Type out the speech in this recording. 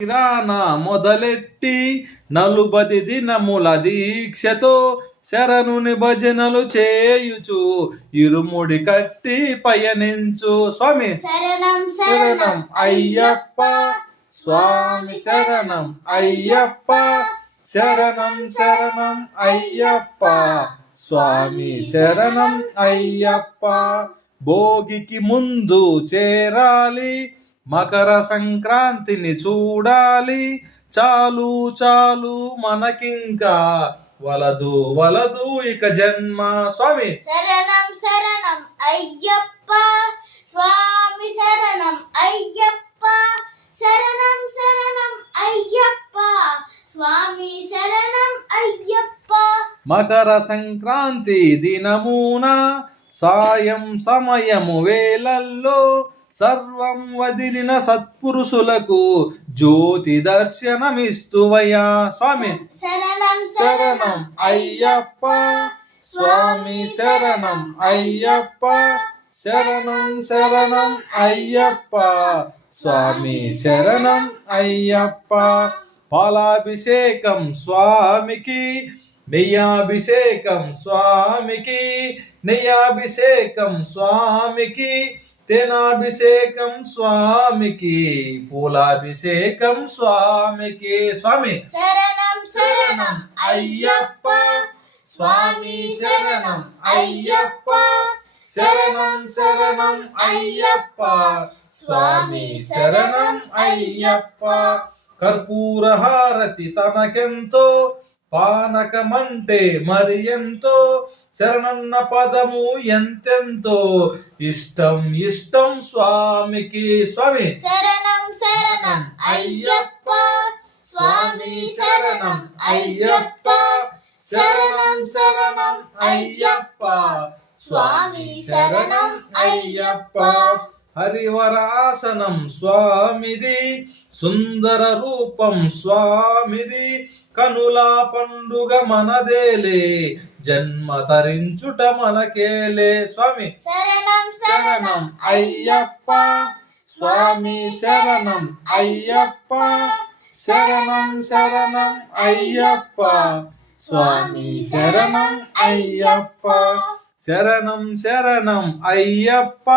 కిరాణ మొదలెట్టి 40 దినముల దీక్షతో శరణుని భజనలు చేయుచు ఇరుముడి కట్టి పయనించు. స్వామి శరణం శరణం అయ్యప్ప, స్వామి శరణం అయ్యప్ప, శరణం శరణం అయ్యప్ప, స్వామి శరణం అయ్యప్ప. భోగికి ముందు చేరాలి, మకర సంక్రాంతిని చూడాలి, చాలు చాలు మనకింకా వలదు వలదు ఇక జన్మ. స్వామి శరణం శరణం అయ్యప్ప, స్వామి శరణం అయ్యప్ప, శరణం శరణం అయ్యప్ప, స్వామి శరణం అయ్యప్ప. మకర సంక్రాంతి దినమున సాయం సమయము వేళల్లో సర్వం వదిలిన సత్పురుషులకు జ్యోతి దర్శనమిస్తువయ్యా. స్వామి శరణం శరణం అయ్యప్ప, స్వామి శరణం అయ్యప్ప, శరణం శరణం అయ్యప్ప, స్వామి శరణం అయ్యప్ప. పాలాభిషేకం స్వామికి, నెయ్యాభిషేకం స్వామికి, నెయ్యాభిషేకం స్వామికి, తేనాభిషేకం స్వామికి, పూలాభిషేకం స్వామికి. స్వామి శరణం శరణం అయ్యప్ప, స్వామి శరణం అయ్యప్ప, శరణం శరణం అయ్యప్ప, స్వామి శరణం అయ్యప్ప. కర్పూర హారతి తనకెంతో, పానకమంటే మరి ఎంతో, శరణన్న పదము ఎంతెంతో ఇష్టం ఇష్టం స్వామికి. స్వామి శరణం శరణం అయ్యప్ప, స్వామి శరణం అయ్యప్ప, శరణం శరణం అయ్యప్ప, స్వామి శరణం అయ్యప్ప. హరివరాసనం స్వామిది, సుందర రూపం స్వామిది, కనుల పండుగ మనదేలే, జన్మ తరించుట మనకేలే. స్వామి శరణం శరణం అయ్యప్ప, స్వామి శరణం అయ్యప్ప, శరణం శరణం అయ్యప్ప, స్వామి శరణం అయ్యప్ప. శరణం శరణం అయ్యప్ప.